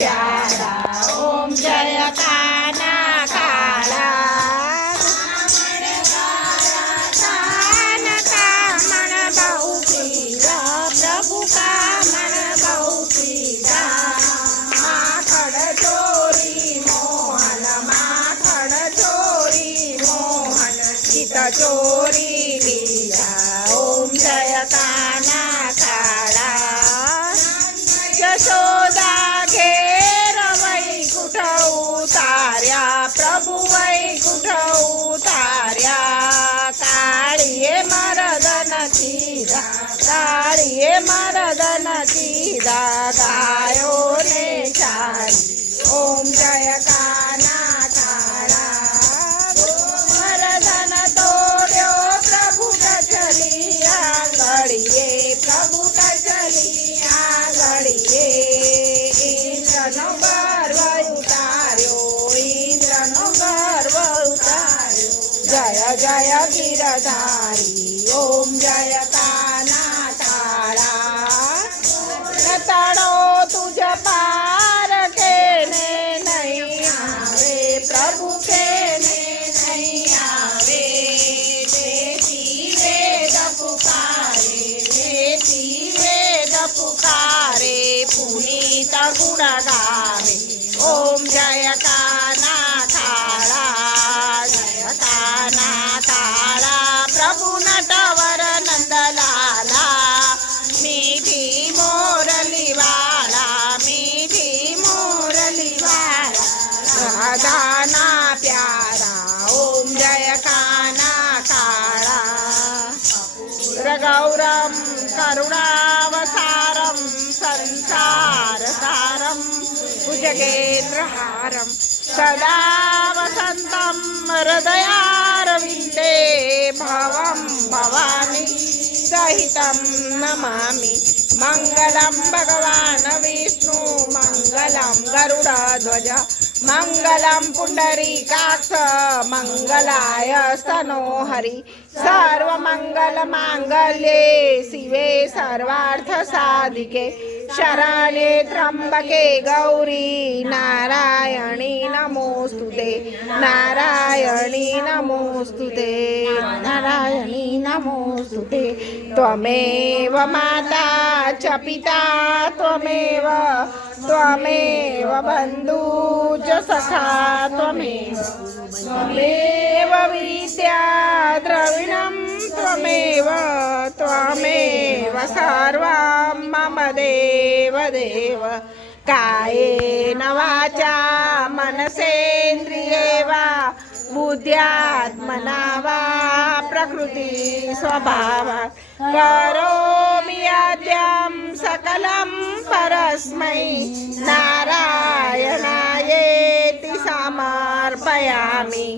प्यारा ओम जय काना काला कान का मन बहु पीरा प्रभु का मन बहु पीरा माखड़ चोरी मोहन चित चोरी लीला ओम जय काना काला यशोदा घेर वैकुंठ उतार्या प्रभु वैकुंठ उतार्या काळीये मर्दन कीधा गायो ने चारी ओम जय काना काळा मर्दन तोड्यो प्रभु चलिया गळिये प्रभु चलिया गळिये इंद्रनो गर्व उतार्यो जय जय गिरधारी ओम जय काना काळा तड़ो तुझ पार केने नहीं आवे प्रभु केने नहीं आवे देती वेद पुकारे पुनीत गुण गावे ओम जय काना काळा प्रभु नटवर नंदलाला मीठी मोरली वाला राधाना प्यारा ओम जय काना काळा गौरम करुणावसारम संसारसारम भुजगेन्द्रहारम सदा वसन्तं हृदयारविन्दे भवं भवानी सहितं नमामि मङ्गलं भगवान् विष्णु मङ्गलं गरुडध्वज मङ्गलं पुण्डरीकाक्ष मङ्गलाय स्तनोहरि सर्वमङ्गलमाङ्गल्ये शिवे सर्वार्थसाधिके शरण्ये त्र्यम्बके गौरी नारायणी नमोस्तुते त्वमेव माता च पिता त्वमेव बन्धु च सखा त्वमेव विद्या द्रविणं त्वमेव सर्वं मम देव कायेन वाचा मनसेन्द्रिये वा बुद्ध्यात्मना वा प्रकृति स्वभावात् करोमि यद्यं सकलं परस्मै नारायणायेति समर्पयामि